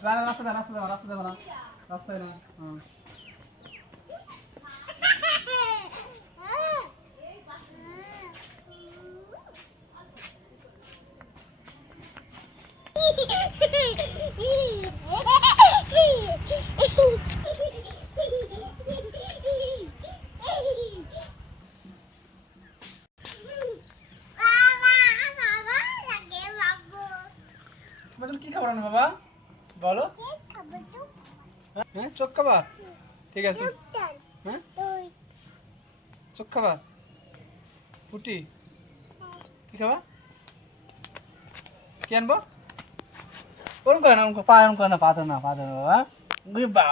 রাস্তা দেবো না রাস্তায় না কি খাবার আনো বাবা বলো হ্যাঁ চোখ খাবা ঠিক আছে হ্যাঁ চোখ খাবা পুটি কি খাবা কি আনবো ওরকম করে না পা করে না পা না বাবা